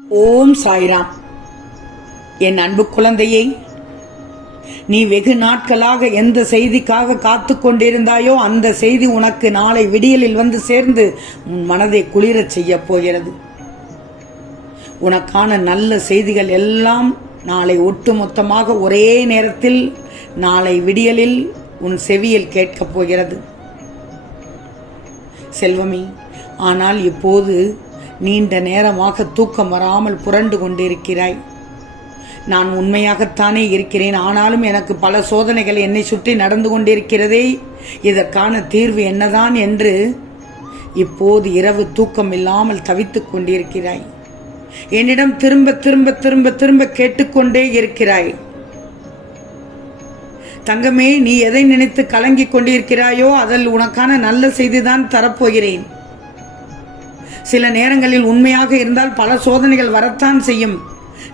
ஓம் சாய்ராம். என் அன்பு குழந்தையை நீ வெகு நாட்களாக எந்த செய்திக்காக காத்து கொண்டிருந்தாயோ அந்த செய்தி உனக்கு நாளை விடியலில் வந்து சேர்ந்து உன் மனதை குளிரச் செய்யப் போகிறது. உனக்கான நல்ல செய்திகள் எல்லாம் நாளை ஒட்டுமொத்தமாக ஒரே நேரத்தில் நாளை விடியலில் உன் செவியில் கேட்கப் போகிறது. செல்வமே ஆனால் இப்போது நீண்ட நேரமாக தூக்கம் வராமல் புரண்டு கொண்டிருக்கிறாய். நான் உண்மையாகத்தானே இருக்கிறேன். ஆனாலும் எனக்கு பல சோதனைகள் என்னை சுற்றி நடந்து கொண்டிருக்கிறதே. இதற்கான தீர்வு என்னதான் என்று இப்போது இரவு தூக்கம் இல்லாமல் தவித்துக் கொண்டிருக்கிறாய். என்னிடம் திரும்ப திரும்ப திரும்ப திரும்ப கேட்டுக்கொண்டே இருக்கிறாய். தங்கமே நீ எதை நினைத்து கலங்கிக் கொண்டிருக்கிறாயோ அதில் உனக்கான நல்ல செய்திதான் தரப்போகிறேன். சில நேரங்களில் உண்மையாக இருந்தால் பல சோதனைகள் வரத்தான் செய்யும்.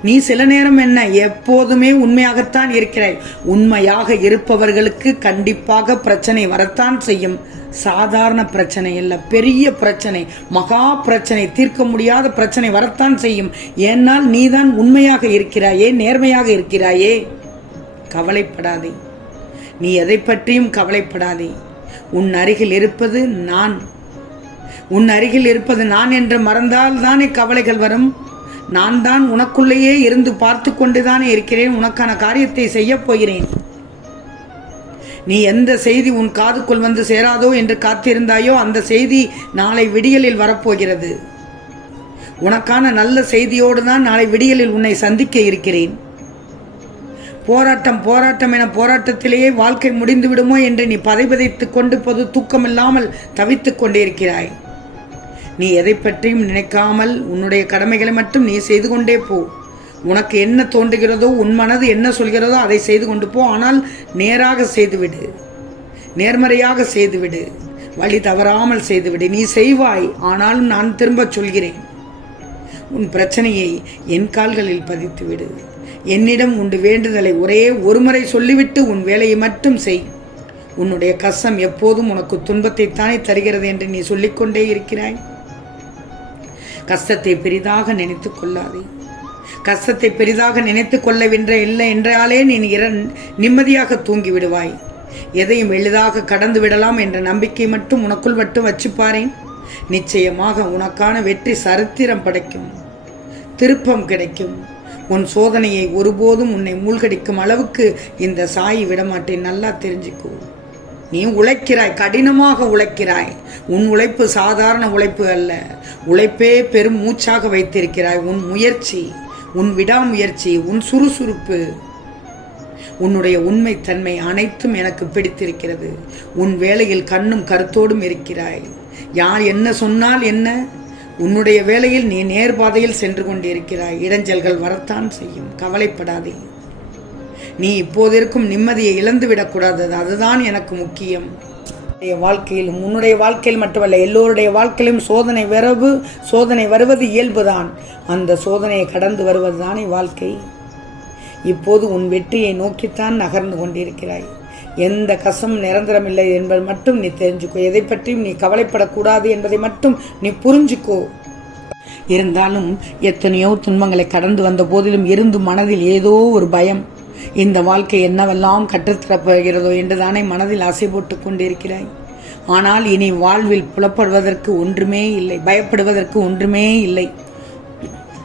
நீ சில நேரம் என்ன? எப்போதுமே உண்மையாகத்தான் இருக்கிறாய். உண்மையாக இருப்பவர்களுக்கு கண்டிப்பாக பிரச்சனை வரத்தான் செய்யும். சாதாரண பிரச்சனை இல்லை பெரிய பிரச்சனை மகா பிரச்சனை தீர்க்க முடியாத பிரச்சனை வரத்தான் செய்யும். ஏன்னால் நீதான் உண்மையாக இருக்கிறாயே நேர்மையாக இருக்கிறாயே. கவலைப்படாதே. நீ எதை பற்றியும் கவலைப்படாதே. உன் அருகில் இருப்பது நான். உன் அருகில் இருப்பது நான் என்று மறந்தால் தானே கவலைகள் வரும்? நான் தான் உனக்குள்ளேயே இருந்து பார்த்து கொண்டுதானே இருக்கிறேன் உனக்கான காரியத்தை செய்யப் போகிறேன். நீ எந்த செய்தி உன் காதுக்குள் வந்து சேராதோ என்று காத்திருந்தாயோ அந்த செய்தி நாளை விடியலில் வரப்போகிறது. உனக்கான நல்ல செய்தியோடு தான் நாளை விடியலில் உன்னை சந்திக்க இருக்கிறேன். போராட்டம் போராட்டம் என போராட்டத்திலேயே வாழ்க்கை முடிந்து விடுமோ என்று நீ பதைபதைத்துக் கொண்டு பொது தூக்கமில்லாமல் தவித்துக் கொண்டிருக்கிறாய். நீ எதை பற்றியும் நினைக்காமல் உன்னுடைய கடமைகளை மட்டும் நீ செய்து கொண்டே போ. உனக்கு என்ன தோன்றுகிறதோ உன் மனது என்ன சொல்கிறதோ அதை செய்து கொண்டு போ. ஆனால் நேராக செய்துவிடு. நேர்மறையாக செய்துவிடு. வழி தவறாமல் செய்துவிடு. நீ செய்வாய். ஆனாலும் நான் திரும்பச் சொல்கிறேன். உன் பிரச்சனையை என் கால்களில் பதித்துவிடு. என்னிடம் உண்டு வேண்டுதலை ஒரே ஒருமுறை சொல்லிவிட்டு உன் வேலையை மட்டும் செய். உன்னுடைய கஷ்டம் எப்போதும் உனக்கு துன்பத்தைத்தானே தருகிறது என்று நீ சொல்லிக்கொண்டே இருக்கிறாய். கஷ்டத்தை பெரிதாக நினைத்து கொள்ளாதே. கஷ்டத்தை பெரிதாக நினைத்து கொள்ளவென்ற இல்லை என்றாலே நீ இர நிம்மதியாக தூங்கி விடுவாய் எதையும் எளிதாக கடந்து விடலாம் என்ற நம்பிக்கை மட்டும் உனக்குள் மட்டும் வச்சுப்பாரேன் நிச்சயமாக உனக்கான வெற்றி சரித்திரம் படைக்கும். திருப்பம் கிடைக்கும். உன் சோதனையை ஒருபோதும் உன்னை மூழ்கடிக்கும் அளவுக்கு இந்த சாயி விடமாட்டேன். நல்லா தெரிஞ்சுக்கோ. நீ உழைக்கிறாய் கடினமாக உழைக்கிறாய். உன் உழைப்பு சாதாரண உழைப்பு அல்ல. உழைப்பே பெரும் மூச்சாக வைத்திருக்கிறாய். உன் முயற்சி உன் விடாமுயற்சி உன் சுறுசுறுப்பு உன்னுடைய உண்மைத்தன்மை அனைத்தும் எனக்கு பிடித்திருக்கிறது. உன் வேலையில் கண்ணும் கருத்தோடும் இருக்கிறாய். யார் என்ன சொன்னால் என்ன? உன்னுடைய வேலையில் நீ நேர்பாதையில் சென்று கொண்டிருக்கிறாய். இடைஞ்சல்கள் வரத்தான் செய்யும். கவலைப்படாதே. நீ இப்போது இருக்கும் நிம்மதியை இழந்து விடக்கூடாது அதுதான் எனக்கு முக்கியம். என்னுடைய வாழ்க்கையிலும் உன்னுடைய வாழ்க்கையில் மட்டுமல்ல எல்லோருடைய வாழ்க்கையிலும் சோதனை வரவு சோதனை வருவது இயல்புதான். அந்த சோதனையை கடந்து வருவதுதானே வாழ்க்கை. இப்போது உன் வெற்றியை நோக்கித்தான் நகர்ந்து கொண்டிருக்கிறாய். எந்த கசம் நிரந்தரமில்லை என்பது மட்டும் நீ தெரிஞ்சுக்கோ. எதை பற்றியும் நீ கவலைப்படக்கூடாது என்பதை மட்டும் நீ புரிஞ்சுக்கோ. இருந்தாலும் எத்தனையோ துன்பங்களை கடந்து வந்த போதிலும் இருந்து மனதில் ஏதோ ஒரு பயம் இந்த வாழ்க்கை என்னவெல்லாம் கற்றுத்தரப்போகிறதோ என்று தானே மனதில் ஆசை போட்டு கொண்டிருக்கிறாய். ஆனால் இனி வாழ்வில் புலப்படுவதற்கு ஒன்றுமே இல்லை பயப்படுவதற்கு ஒன்றுமே இல்லை.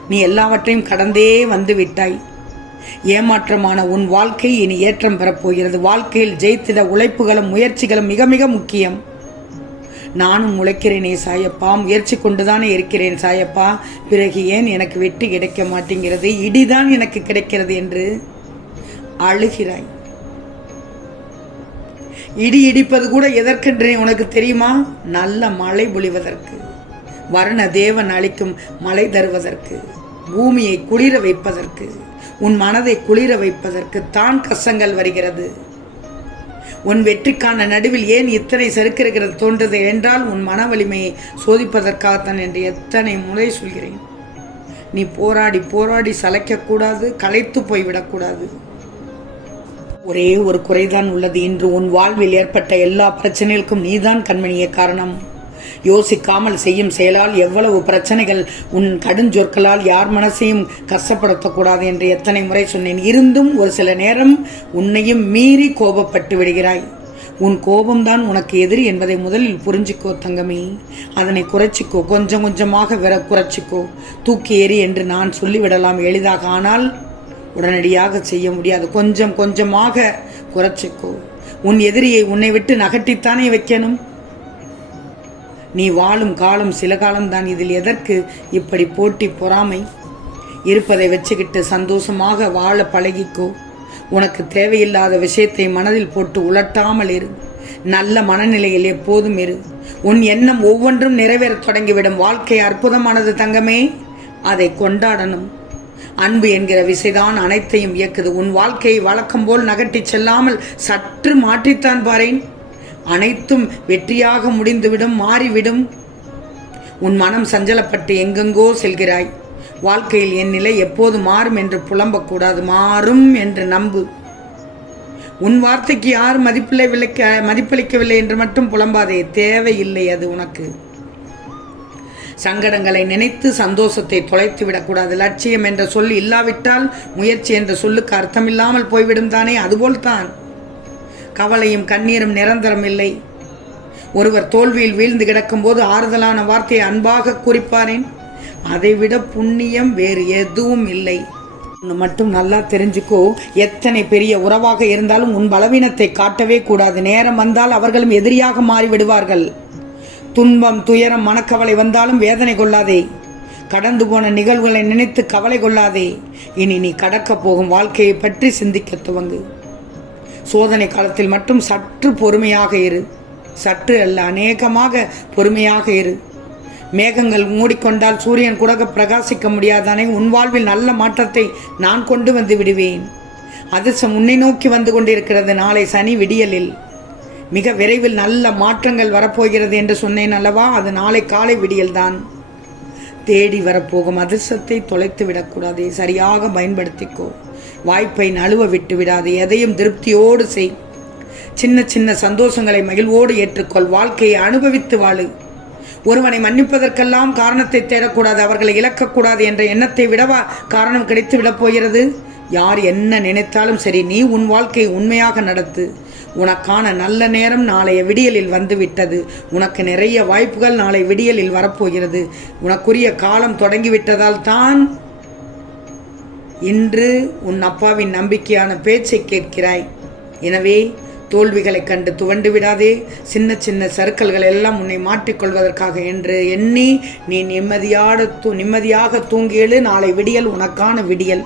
நீ எல்லாவற்றையும் கடந்தே வந்து விட்டாய் ஏமாற்றமான உன் வாழ்க்கை இனி ஏற்றம் பெறப்போகிறது. வாழ்க்கையில் ஜெயித்திட உழைப்புகளும் முயற்சிகளும் மிக மிக முக்கியம். நானும் உழைக்கிறேனே சாயப்பா முயற்சி கொண்டுதானே இருக்கிறேன் சாயப்பா. பிறகு ஏன் எனக்கு வெற்றி கிடைக்க மாட்டேங்கிறது? இடிதான் எனக்கு கிடைக்கிறது என்று அழுகிறாய். இடி இடிப்பது கூட எதற்கென்று உனக்கு தெரியுமா? நல்ல மழை பொழிவதற்கு வர்ண தேவன் அளிக்கும் மழை தருவதற்கு பூமியை குளிர வைப்பதற்கு உன் மனதை குளிர வைப்பதற்கு தான் கஷ்டங்கள் வருகிறது. உன் வெற்றிக்கான நடுவில் ஏன் இத்தனை சறுக்கிறது தோன்றது என்றால் உன் மன வலிமையை சோதிப்பதற்காகத்தான் என்று எத்தனை முறை சொல்கிறேன். நீ போராடி போராடி சளைக்கக்கூடாது களைத்து போய்விடக்கூடாது. ஒரே ஒரு குறைதான் உள்ளது இன்று உன் வாழ்வில் ஏற்பட்ட எல்லா பிரச்சனைகளுக்கும் நீதான் கண்மணியே காரணம். யோசிக்காமல் செய்யும் செயலால் எவ்வளவு பிரச்சனைகள் உன் கடுஞ்சொற்களால் யார் மனசையும் கஷ்டப்படுத்தக்கூடாது என்று எத்தனை முறை சொன்னேன். இருந்தும் ஒரு சில நேரம் உன்னையும் மீறி கோபப்பட்டு விடுகிறாய். உன் கோபம்தான் உனக்கு எதிரி என்பதை முதலில் புரிஞ்சுக்கோ தங்கமே. அதனை குறைச்சிக்கோ கொஞ்சம் கொஞ்சமாக விர குறைச்சிக்கோ தூக்கி எறி என்று நான் சொல்லிவிடலாம் எளிதாக. ஆனால் உடனடியாக செய்ய முடியாது. கொஞ்சம் கொஞ்சமாக குறைச்சிக்கோ. உன் எதிரியை உன்னை விட்டு நகட்டித்தானே வைக்கணும்? நீ வாழும் காலம் சில காலம்தான் இதில் எதற்கு இப்படி போட்டி பொறாமை? இருப்பதை வச்சுக்கிட்டு சந்தோஷமாக வாழ பழகிக்கோ. உனக்கு தேவையில்லாத விஷயத்தை மனதில் போட்டு உலட்டாமல் இரு. நல்ல மனநிலையில் எப்போதும் இரு. உன் எண்ணம் ஒவ்வொன்றும் நிறைவேறத் தொடங்கிவிடும். வாழ்க்கை அற்புதமானது தங்கமே. அதை கொண்டாடணும். அன்பு என்கிற விசைதான் அனைத்தையும் இயக்குது. உன் வாழ்க்கையை வழக்கம் போல் நகட்டிச் செல்லாமல் சற்று மாற்றித்தான் பாரேன். அனைத்தும் வெற்றியாக முடிந்துவிடும் மாறிவிடும். உன் மனம் சஞ்சலப்பட்டு எங்கெங்கோ செல்கிறாய். வாழ்க்கையில் என் நிலை எப்போது மாறும் என்று புலம்பக்கூடாது. மாறும் என்று நம்பு. உன் வார்த்தைக்கு யார் மதிப்பில்லை விளைக்க மதிப்பளிக்கவில்லை என்று மட்டும் புலம்பாதே. தேவையில்லை அது உனக்கு. சங்கடங்களை நினைத்து சந்தோஷத்தை தொலைத்து விடக்கூடாது. லட்சியம் என்ற சொல் இல்லாவிட்டால் முயற்சி என்ற சொல்லுக்கு அர்த்தமில்லாமல் போய்விடும் தானே? அதுபோல்தான். கவலையும் கண்ணீரும் நிரந்தரம் இல்லை. ஒருவர் தோல்வியில் வீழ்ந்து கிடக்கும்போது ஆறுதலான வார்த்தையை அன்பாக குறிப்பாரேன். அதைவிட புண்ணியம் வேறு எதுவும் இல்லை. ஒன்று மட்டும் நல்லா தெரிஞ்சுக்கோ. எத்தனை பெரிய உறவாக இருந்தாலும் உன் பலவீனத்தை காட்டவே கூடாது. நேரம் வந்தால் அவர்களும் எதிரியாக மாறிவிடுவார்கள். துன்பம் துயரம் மனக்கவலை வந்தாலும் வேதனை கொள்ளாதே. கடந்து போன நிகழ்வுகளை நினைத்து கவலை கொள்ளாதே. இனி நீ கடக்கப் போகும் வாழ்க்கையை பற்றி சிந்திக்க துவங்கு. சோதனை காலத்தில் மட்டும் சற்று பொறுமையாக இரு. சற்று அல்ல அநேகமாக பொறுமையாக இரு. மேகங்கள் மூடிக்கொண்டால் சூரியன் கூட பிரகாசிக்க முடியாதானே உன் வாழ்வில் நல்ல மாற்றத்தை நான் கொண்டு வந்து விடுவேன். அதிர்ஷ்டம் உன்னை நோக்கி வந்து கொண்டிருக்கிறது. நாளை சனி விடியலில். மிக விரைவில் நல்ல மாற்றங்கள் வரப்போகிறது என்று சொன்னேன் அல்லவா? அது நாளை காலை விடியல்தான். தேடி வரப்போகும் அதிர்ஷ்டத்தை தொலைத்து விடக்கூடாது. சரியாக பயன்படுத்திக்கோ. வாய்ப்பை நழுவ விட்டு விடாது. எதையும் திருப்தியோடு செய். சின்ன சின்ன சந்தோஷங்களை மகிழ்வோடு ஏற்றுக்கொள். வாழ்க்கையை அனுபவித்து வாழு. ஒருவனை மன்னிப்பதற்கெல்லாம் காரணத்தை தேடக்கூடாது. அவர்களை இழக்கக்கூடாது என்ற எண்ணத்தை விடவா காரணம் கிடைத்து விடப் போகிறது? யார் என்ன நினைத்தாலும் சரி நீ உன் வாழ்க்கையை உண்மையாக நடத்து. உனக்கான நல்ல நேரம் நாளைய விடியலில் வந்துவிட்டது. உனக்கு நிறைய வாய்ப்புகள் நாளை விடியலில் வரப்போகிறது. உனக்குரிய காலம் தொடங்கிவிட்டதால் தான் இன்று உன் அப்பாவின் நம்பிக்கையான பேச்சை கேட்கிறாய். எனவே தோல்விகளை கண்டு துவண்டு விடாதே. சின்ன சின்ன சறுக்கல்கள் எல்லாம் உன்னை மாட்டிக்கொள்வதற்காக என்று எண்ணி நீ நிம்மதியாக தூ நிம்மதியாக தூங்கியெழு. நாளை விடியல் உனக்கான விடியல்.